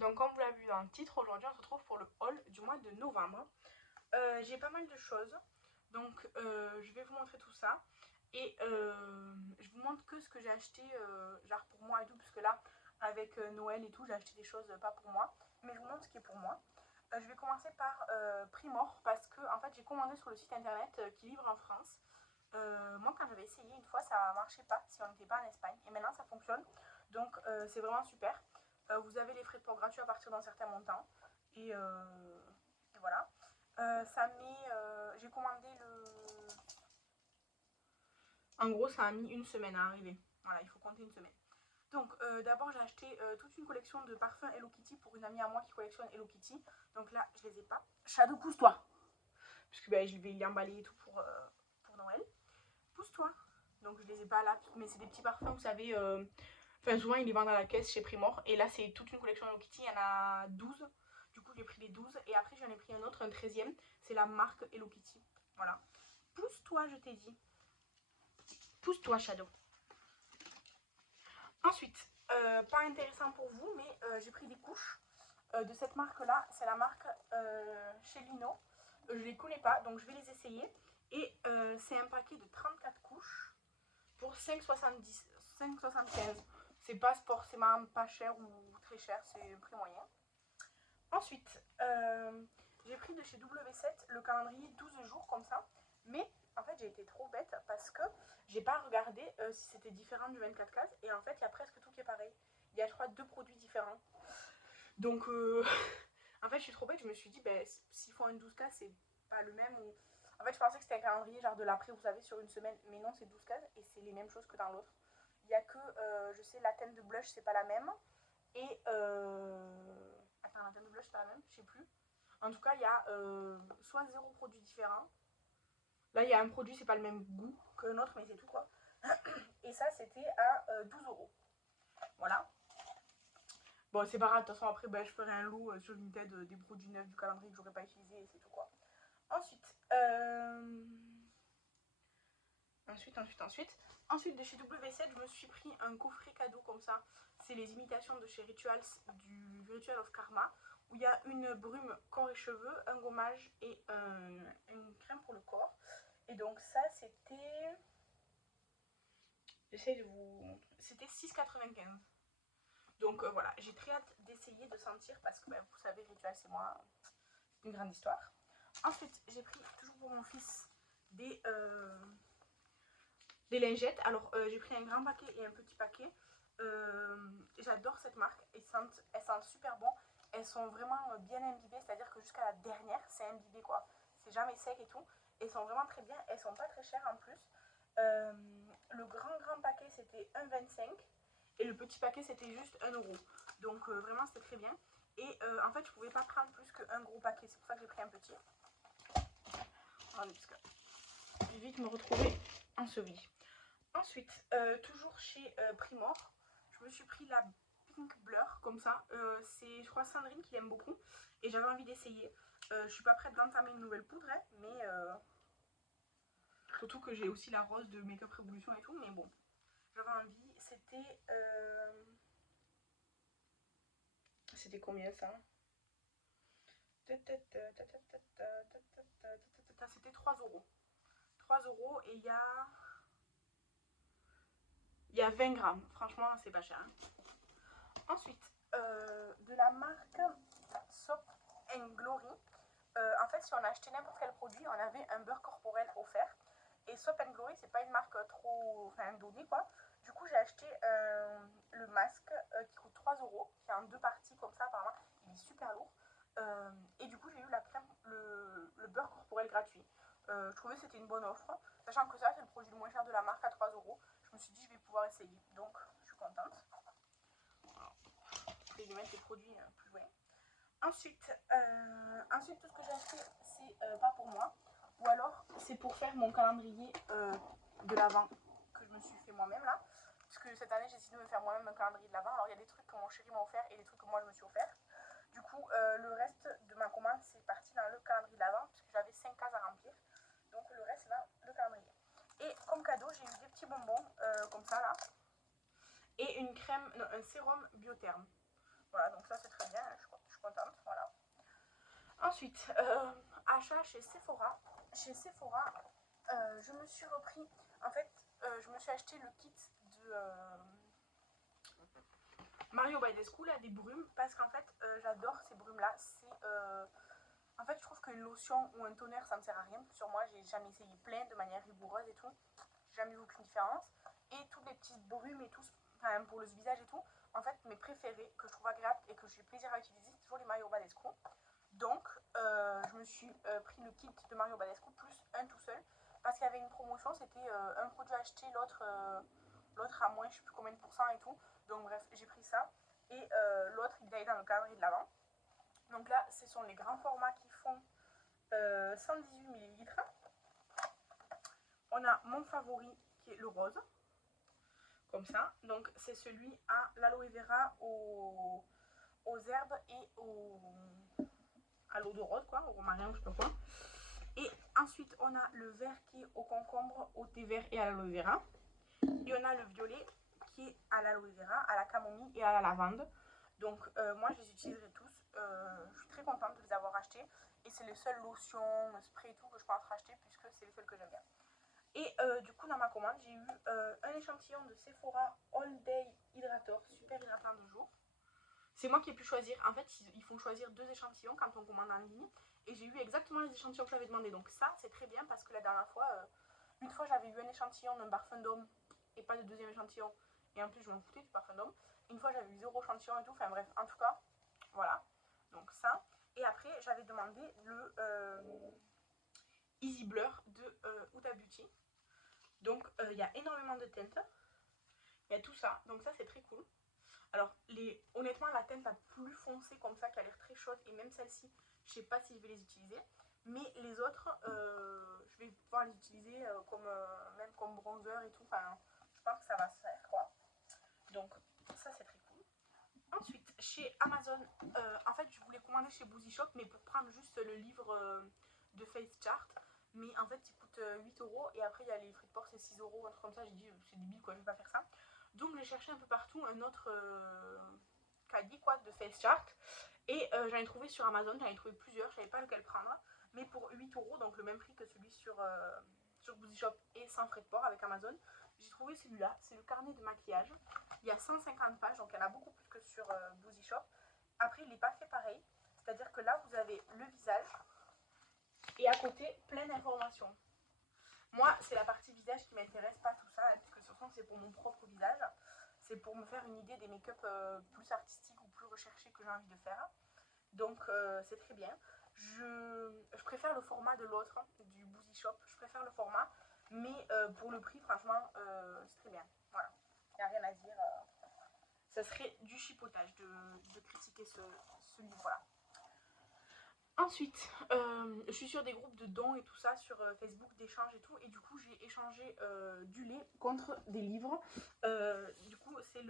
Donc comme vous l'avez vu dans le titre, aujourd'hui on se retrouve pour le haul du mois de novembre. J'ai pas mal de choses, donc je vais vous montrer tout ça. Et je vous montre que ce que j'ai acheté, genre pour moi et tout, puisque là, avec Noël et tout, j'ai acheté des choses pas pour moi. Mais je vous montre ce qui est pour moi. Je vais commencer par Primor, parce que en fait j'ai commandé sur le site internet qui livre en France. Moi quand j'avais essayé une fois, ça marchait pas si on n'était pas en Espagne. Et maintenant ça fonctionne, donc c'est vraiment super. Vous avez les frais de port gratuits à partir d'un certain montant. Et voilà. Ça met. J'ai commandé le. En gros, ça a mis une semaine à arriver. Voilà, il faut compter une semaine. Donc, d'abord, j'ai acheté toute une collection de parfums Hello Kitty pour une amie à moi qui collectionne Hello Kitty. Donc là, je les ai pas. Shadow, pousse-toi. Puisque ben, je vais y emballer et tout pour Noël. Pousse-toi. Donc, je les ai pas là. Mais c'est des petits parfums, vous savez. Enfin, souvent, ils les vendent à la caisse chez Primor. Et là, c'est toute une collection Hello Kitty. Il y en a 12. Du coup, j'ai pris les 12. Et après, j'en ai pris un autre, un 13e. C'est la marque Hello Kitty. Voilà. Pousse-toi, je t'ai dit. Pousse-toi, Shadow. Ensuite, pas intéressant pour vous, mais j'ai pris des couches de cette marque-là. C'est la marque chez Lino. Je ne les connais pas, donc je vais les essayer. Et c'est un paquet de 34 couches pour 5,70, 5,75. C'est pas forcément pas cher ou très cher, c'est un prix moyen. Ensuite, j'ai pris de chez W7 le calendrier 12 jours comme ça. Mais en fait, j'ai été trop bête parce que j'ai pas regardé si c'était différent du 24 cases. Et en fait, il y a presque tout qui est pareil. Il y a, je crois, 2 produits différents. Donc, en fait, je suis trop bête. Je me suis dit, ben, s'ils font un 12 cases, c'est pas le même. Ou... En fait, je pensais que c'était un calendrier genre de l'après, vous savez, sur une semaine. Mais non, c'est 12 cases et c'est les mêmes choses que dans l'autre. Il y a que, je sais, la teinte de blush, c'est pas la même. Et attends, la teinte de blush, c'est pas la même, je sais plus. En tout cas, il y a soit 0 produit différent. Là, il y a un produit, c'est pas le même goût qu'un autre, mais c'est tout quoi. Et ça, c'était à 12 €. Voilà. Bon, c'est pas grave, de toute façon, après, ben, je ferai un lot sur Vinted des produits neufs du calendrier que j'aurais pas utilisé et c'est tout quoi. Ensuite, Ensuite, de chez W7, je me suis pris un coffret cadeau comme ça. C'est les imitations de chez Rituals, du Ritual of Karma, où il y a une brume corps et cheveux, un gommage et une crème pour le corps. Et donc ça, c'était... J'essaie de vous... C'était 6,95. Donc voilà, j'ai très hâte d'essayer de sentir parce que ben, vous savez, Ritual, c'est moi, une grande histoire. Ensuite, j'ai pris, toujours pour mon fils, des lingettes. Alors, j'ai pris un grand paquet et un petit paquet. J'adore cette marque. Elles sentent super bon. Elles sont vraiment bien imbibées, c'est-à-dire que jusqu'à la dernière, c'est imbibé quoi. C'est jamais sec et tout. Elles sont vraiment très bien. Elles sont pas très chères en plus. Le grand paquet, c'était 1,25 € et le petit paquet, c'était juste 1 €. Donc, vraiment, c'était très bien. Et en fait, je pouvais pas prendre plus qu'un gros paquet. C'est pour ça que j'ai pris un petit. Attendez, parce que je vais vite me retrouver ensevelie. Ensuite, toujours chez Primor, je me suis pris la Pink Blur comme ça. C'est, je crois, Sandrine qui l'aime beaucoup et j'avais envie d'essayer. Je suis pas prête d'entamer une nouvelle poudre, hein, mais surtout que j'ai aussi la rose de Make Up Revolution et tout, mais bon, j'avais envie. C'était combien ça? C'était 3 €. 3 € et il y a 20 grammes. Franchement, c'est pas cher. Hein. Ensuite, de la marque Soap and Glory. En fait, si on achetait n'importe quel produit, on avait un beurre corporel offert. Et Soap and Glory, c'est pas une marque trop donnée quoi. Du coup, j'ai acheté le masque qui coûte 3 €, qui est en 2 parties comme ça apparemment. Il est super lourd. Et du coup, j'ai eu la crème, le beurre corporel gratuit. Je trouvais que c'était une bonne offre. Sachant que ça, c'est le produit le moins cher de la marque à 3 €. Je me suis dit, je vais pouvoir essayer. Donc, je suis contente. Je vais mettre les produits plus loin. Ensuite, tout ce que j'ai acheté, c'est pas pour moi. Ou alors, c'est pour faire mon calendrier de l'Avent que je me suis fait moi-même là. Parce que cette année, j'ai décidé de me faire moi-même un calendrier de l'Avent. Alors, il y a des trucs que mon chéri m'a offert et des trucs que moi, je me suis offert. Du coup, le reste de ma commande, c'est parti dans le calendrier de l'Avent. Parce que j'avais 5 cases à remplir. Donc, le reste, c'est dans le calendrier. Et comme cadeau, j'ai eu des petits bonbons comme ça là. Et une crème, non, un sérum Biotherme. Voilà, donc ça c'est très bien, Ensuite, achat chez Sephora. Chez Sephora, je me suis repris, en fait, je me suis acheté le kit de Mario by Descou, là, des brumes, parce qu'en fait, j'adore ces brumes-là. En fait, je trouve qu'une lotion ou un toner, ça ne sert à rien. Sur moi, j'ai jamais essayé plein de manière rigoureuse et tout. J'ai jamais vu aucune différence. Et toutes les petites brumes et tout, enfin, pour le visage et tout, en fait, mes préférés, que je trouve agréables et que j'ai plaisir à utiliser, c'est toujours les Mario Badescu. Donc, je me suis pris le kit de Mario Badescu plus un tout seul, parce qu'il y avait une promotion, c'était un produit acheté, l'autre à moins, je sais plus combien de pourcents et tout. Donc bref, j'ai pris ça. Et l'autre, il est dans le calendrier de l'avant. Donc là, ce sont les grands formats qui font 118 ml. On a mon favori qui est le rose, comme ça. Donc c'est celui à l'aloe vera, aux herbes et à l'eau de rose, quoi, au romarin, je sais pas quoi. Et ensuite, on a le vert qui est au concombre, au thé vert et à l'aloe vera. Et on a le violet qui est à l'aloe vera, à la camomille et à la lavande. Donc moi, je les utiliserai tous. Je suis très contente de les avoir achetés. Et c'est les seules lotions, sprays et tout que je peux en racheter puisque c'est les seuls que j'aime bien. Et du coup, dans ma commande, j'ai eu un échantillon de Sephora All Day Hydrator, super hydratant de jour. C'est moi qui ai pu choisir. En fait, ils font choisir 2 échantillons quand on commande en ligne. Et j'ai eu exactement les échantillons que j'avais demandé. Donc ça, c'est très bien parce que la dernière fois, une fois, j'avais eu un échantillon d'un parfum d'homme et pas de deuxième échantillon. Et en plus, je m'en foutais du parfum d'homme. Une fois, j'avais eu 0 échantillon et tout. Enfin bref, en tout cas, voilà. Donc ça. Et après, j'avais demandé le Easy Blur de Huda Beauty. Donc, il y a énormément de teintes. Il y a tout ça. Donc ça, c'est très cool. Alors, honnêtement, la teinte la plus foncée comme ça, qui a l'air très chaude, et même celle-ci, je sais pas si je vais les utiliser. Mais les autres, je vais pouvoir les utiliser même comme bronzer et tout. Enfin, je pense que ça va se faire, quoi. Donc, ça, c'est très cool. Ensuite, chez Amazon, en fait, je voulais commander chez Boozy Shop, mais pour prendre juste le livre de Face Chart. Mais en fait, il coûte 8 euros, et après, il y a les frais de port, c'est 6 euros, un truc comme ça. J'ai dit, c'est débile, quoi, je vais pas faire ça. Donc j'ai cherché un peu partout un autre caddie, quoi, de Face Chart. Et j'en ai trouvé sur Amazon, j'en ai trouvé plusieurs, je savais pas lequel prendre. Mais pour 8 euros, donc le même prix que celui sur Boozy Shop et sans frais de port avec Amazon, j'ai trouvé celui-là. C'est le carnet de maquillage. Il y a 150 pages, donc il y en a beaucoup plus que sur Boozy Shop. Après, il n'est pas fait pareil. C'est-à-dire que là, vous avez le visage et à côté, plein d'informations. Moi, c'est la partie visage qui m'intéresse, pas tout ça, puisque ce sont c'est pour mon propre visage. C'est pour me faire une idée des make-up plus artistiques ou plus recherchés que j'ai envie de faire. Donc, c'est très bien. Je préfère le format de l'autre, du Boozy Shop. Je préfère le format, mais pour le prix, franchement, c'est très bien. Voilà, il n'y a rien à dire. Ça serait du chipotage de critiquer ce livre-là. Ensuite, je suis sur des groupes de dons et tout ça, sur Facebook, d'échanges et tout, et du coup j'ai échangé du lait contre des livres. Du coup c'est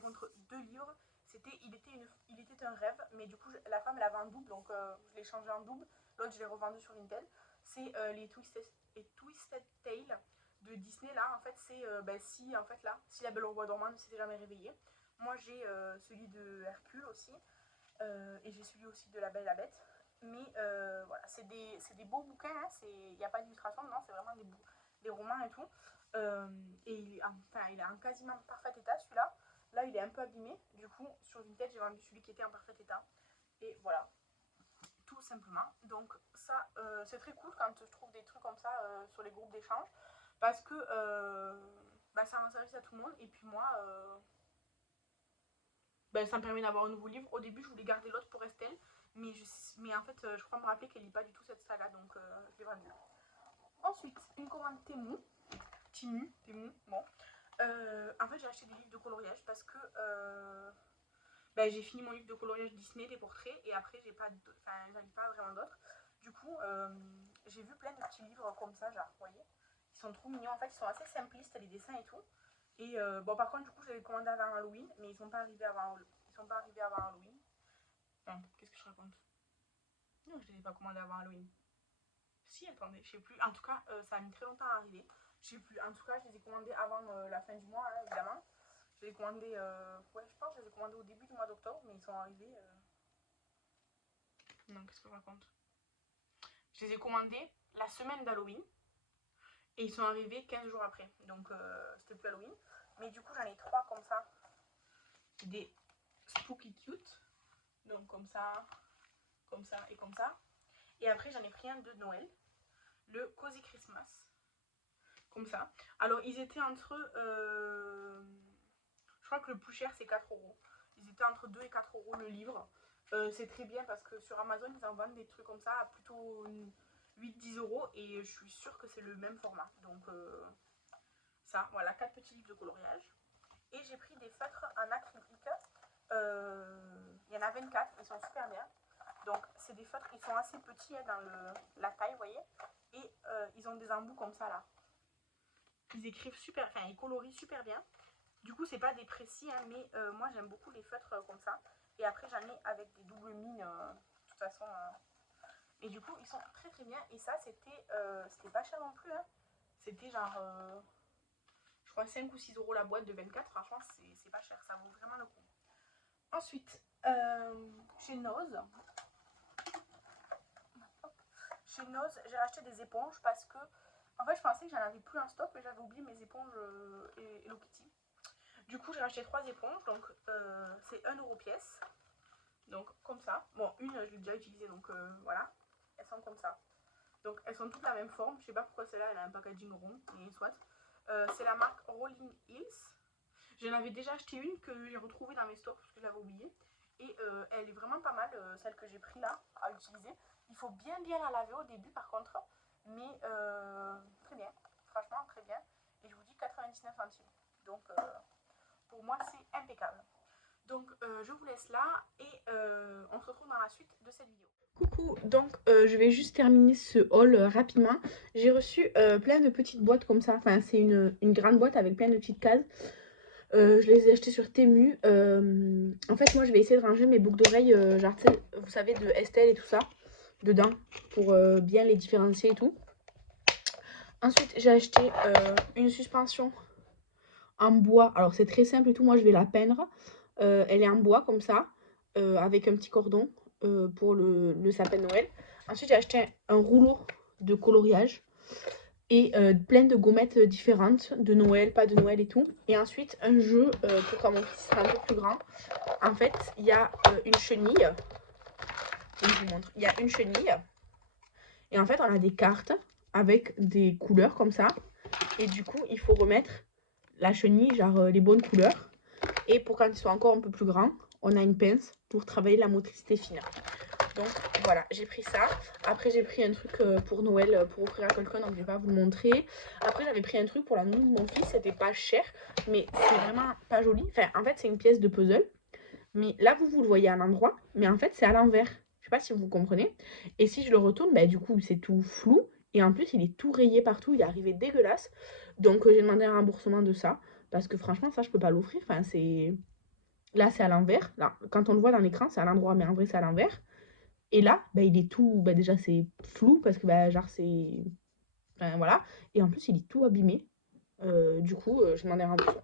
contre 2 livres. Il était un rêve, mais du coup la femme l'avait en double, donc je l'ai changé en double. L'autre je l'ai revendu sur Vinted. C'est les Twisted Tales de Disney. Là en fait c'est si la Belle au bois dormant ne s'était jamais réveillée. Moi j'ai celui de Hercule aussi, et j'ai celui aussi de La Belle et la Bête. Mais voilà, c'est des beaux bouquins, hein, il n'y a pas d'illustration dedans, c'est vraiment des romans et tout. Et il est en quasiment parfait état celui-là. Là, il est un peu abîmé. Du coup, sur Vinted, j'ai vendu celui qui était en parfait état. Et voilà, tout simplement. Donc ça, c'est très cool quand je trouve des trucs comme ça sur les groupes d'échange. Parce que ça rend service à tout le monde. Et puis moi, ça me permet d'avoir un nouveau livre. Au début, je voulais garder l'autre pour Estelle. Mais en fait, je crois me rappeler qu'elle lit pas du tout cette saga, donc je l'ai vendue. Ensuite, une commande Temu. Bon. En fait, j'ai acheté des livres de coloriage parce que j'ai fini mon livre de coloriage Disney, des portraits, et après, j'en ai pas vraiment d'autres. Du coup, j'ai vu plein de petits livres comme ça, genre, vous voyez, ils sont trop mignons. En fait, ils sont assez simplistes, les dessins et tout. Et par contre, du coup, je les ai commandés avant Halloween, mais ils sont pas arrivés avant Halloween. Enfin, qu'est-ce que je raconte? Non, je ne les ai pas commandés avant Halloween. Si, attendez, je sais plus. En tout cas, ça a mis très longtemps à arriver. Je sais plus. En tout cas, je les ai commandés avant la fin du mois, hein, évidemment. Je les ai commandés, je pense que je les ai commandés au début du mois d'octobre, mais ils sont arrivés Non, qu'est-ce que je raconte? Je les ai commandés la semaine d'Halloween. Et ils sont arrivés 15 jours après. Donc c'était plus Halloween. Mais du coup j'en ai 3 comme ça. Des spooky cute. Donc comme ça et comme ça. Et après j'en ai pris un de Noël. Le Cozy Christmas. Comme ça. Alors ils étaient entre... je crois que le plus cher c'est 4 euros. Ils étaient entre 2 et 4 euros le livre. C'est très bien parce que sur Amazon ils en vendent des trucs comme ça à plutôt 8-10 euros. Et je suis sûre que c'est le même format. Donc ça, voilà, 4 petits livres de coloriage. Et j'ai pris des feutres en acrylique. Il y en a 24, ils sont super bien. Donc c'est des feutres, ils sont assez petits hein, dans la taille, vous voyez. Et ils ont des embouts comme ça là. Ils écrivent super, enfin ils colorient super bien. Du coup c'est pas des précis, hein, mais moi j'aime beaucoup les feutres comme ça. Et après j'en ai avec des doubles mines, de toute façon. Et du coup ils sont très très bien. Et ça c'était pas cher non plus. Hein. C'était genre... je crois 5 ou 6 euros la boîte de 24, franchement c'est pas cher, ça vaut vraiment le coup. Ensuite, chez Nose, j'ai racheté des éponges parce que, en fait je pensais que j'en avais plus en stock, mais j'avais oublié mes éponges Hello Kitty. Du coup j'ai racheté 3 éponges, donc c'est 1 euro pièce, donc comme ça. Bon, une je l'ai déjà utilisée, donc voilà, elles sont comme ça. Donc elles sont toutes la même forme, je sais pas pourquoi celle-là elle a un packaging rond, mais soit. C'est la marque Rolling Hills. J'en avais déjà acheté une que j'ai retrouvée dans mes stocks parce que je l'avais oubliée. Et elle est vraiment pas mal, celle que j'ai pris là à utiliser. Il faut bien la laver au début par contre. Mais très bien, franchement très bien. Et je vous dis 99 centimes. Donc pour moi c'est impeccable. Donc je vous laisse là et on se retrouve dans la suite de cette vidéo. Coucou, donc je vais juste terminer ce haul rapidement. J'ai reçu plein de petites boîtes comme ça, enfin c'est une grande boîte avec plein de petites cases. Je les ai achetées sur Temu. En fait moi je vais essayer de ranger mes boucles d'oreilles, genre vous savez de Estelle et tout ça, dedans, pour bien les différencier et tout. Ensuite j'ai acheté une suspension en bois, alors c'est très simple et tout, moi je vais la peindre. Elle est en bois comme ça, avec un petit cordon. Pour le sapin de Noël. Ensuite j'ai acheté un rouleau de coloriage et plein de gommettes différentes de Noël, pas de Noël et tout. Et ensuite un jeu pour quand mon fils sera un peu plus grand. En fait il y a une chenille. Je vous montre. Il y a une chenille et en fait on a des cartes avec des couleurs comme ça. Et du coup il faut remettre la chenille, genre les bonnes couleurs. Et pour quand ils sont encore un peu plus grands, on a une pince pour travailler la motricité fine. Donc voilà, j'ai pris ça. Après j'ai pris un truc pour Noël, pour offrir à quelqu'un, donc je vais pas vous le montrer. Après j'avais pris un truc pour la nounou de mon fils, c'était pas cher, mais c'est vraiment pas joli. Enfin en fait c'est une pièce de puzzle, mais là vous le voyez à l'endroit, mais en fait c'est à l'envers. Je sais pas si vous comprenez. Et si je le retourne, bah du coup c'est tout flou. Et en plus il est tout rayé partout, il est arrivé dégueulasse. Donc j'ai demandé un remboursement de ça, parce que franchement ça je peux pas l'offrir. Enfin c'est... Là c'est à l'envers, là quand on le voit dans l'écran c'est à l'endroit, mais en vrai c'est à l'envers. Et là, bah, il est tout, bah, déjà c'est flou parce que bah, genre c'est, enfin, voilà. Et en plus il est tout abîmé. Du coup, je demandais un remboursement.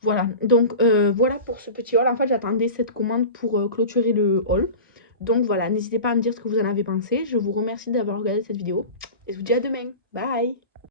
Voilà, donc voilà pour ce petit haul. En fait, j'attendais cette commande pour clôturer le haul. Donc voilà, n'hésitez pas à me dire ce que vous en avez pensé. Je vous remercie d'avoir regardé cette vidéo. Et je vous dis à demain. Bye!